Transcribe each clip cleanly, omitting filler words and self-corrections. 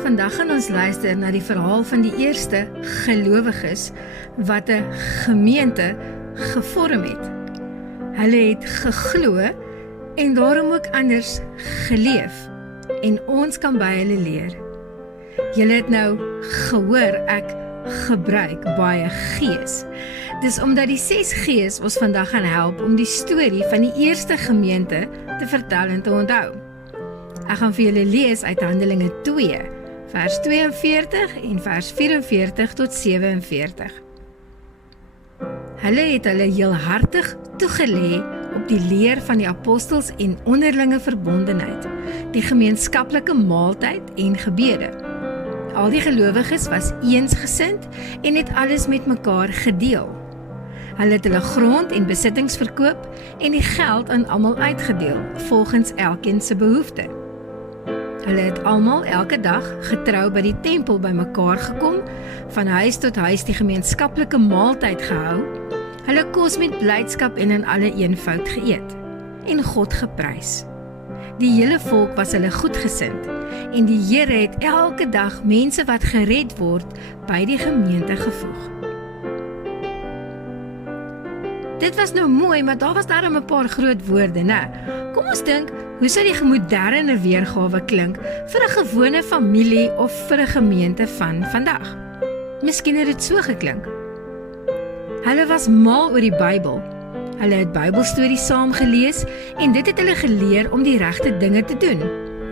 Vandag gaan ons luister na die verhaal van die eerste gelowiges wat 'n gemeente gevorm het. Hulle het geglo en daarom ook anders geleef en ons kan by hulle leer. Julle het nou gehoor ek gebruik baie gees. Dis omdat die 6 gees ons vandag gaan help om die storie van die eerste gemeente te vertel en te onthou. Ek gaan vir julle lees uit Handelinge 2, vers 42 en vers 44 tot 47. Hulle het hulle heelhartig toegelê op die leer van die apostels en onderlinge verbondenheid, die gemeenskaplike maaltyd en gebede. Al die gelowiges was eensgesind en het alles met mekaar gedeel. Hulle het hulle grond en besittings verkoop en die geld aan almal uitgedeel, volgens elkeen se behoefte. Hulle het almal elke dag getrou by die tempel by mekaar gekom, van huis tot huis die gemeenskaplike maaltyd gehou, hulle kos met blydskap en in alle eenvoud geëet, en God geprys. Die hele volk was hulle goedgesind, en die Here het elke dag mense wat gered word by die gemeente gevoeg. Dit was nou mooi, maar daar was daarom 'n paar groot woorde, né? Kom ons dink, hoe sou die moderne weergawe klink vir 'n gewone familie of vir 'n gemeente van vandag? Miskien het dit so geklink. Hulle was mal oor die Bybel. Hulle het Bybelstories saam gelees en dit het hulle geleer om die regte dinge te doen.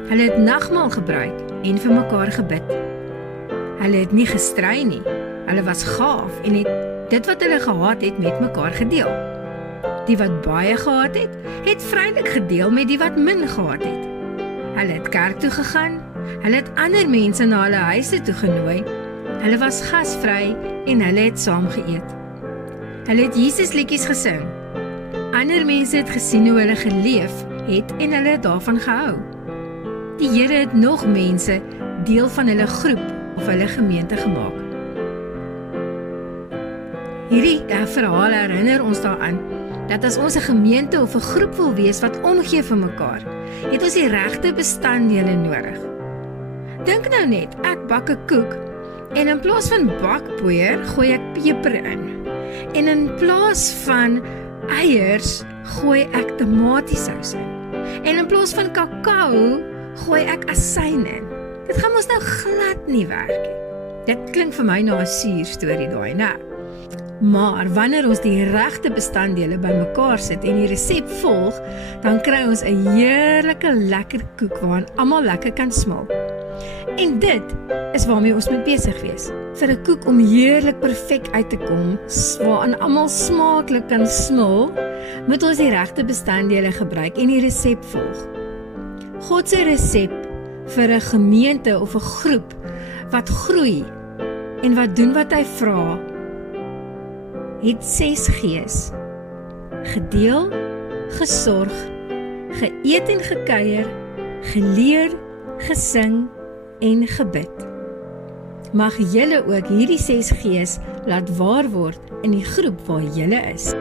Hulle het nagmaal gebruik en vir mekaar gebid. Hulle het nie gestry nie. Hulle was gaaf en het dit wat hulle gehad het met mekaar gedeel. Die wat baie gehad het, het vrylik gedeel met die wat min gehad het. Hulle het kerk toe gegaan, hulle het ander mense na hulle huise toe genooi, hulle was gasvry en hulle het saam geëet. Hulle het Jesus liedjies gesing. Ander mense het gesien hoe hulle geleef het en hulle het daarvan gehou. Die Here het nog mense deel van hulle groep of hulle gemeente gemaak. Hierdie verhaal herinner ons daaraan dat as ons 'n gemeente of 'n groep wil wees wat omgee vir mekaar, het ons die regte bestanddele nodig. Dink nou net, ek bak 'n koek en in plaas van bakpoeier gooi ek peper in. En in plaas van eiers gooi ek tomatiesous in. En in plaas van kakao gooi ek asyn in. Dit gaan mos nou glad nie werk nie. Dit klink vir my na 'n suur storie daai, né? Maar wanneer ons die regte bestanddele bymekaar sit en die resep volg, dan kry ons 'n heerlike lekker koek waaraan almal lekker kan smil. En dit is waarmee ons moet besig wees. Vir 'n koek om heerlik perfek uit te kom, waaraan almal smaaklik kan smil, moet ons die regte bestanddele gebruik en die resep volg. God se resep vir 'n gemeente of 'n groep wat groei en wat doen wat hy vra, het 6 gees: gedeel, gesorg, geëet en gekuier, geleer, gesing en gebid. Mag julle ook hierdie 6 gees laat waar word in die groep waar julle is.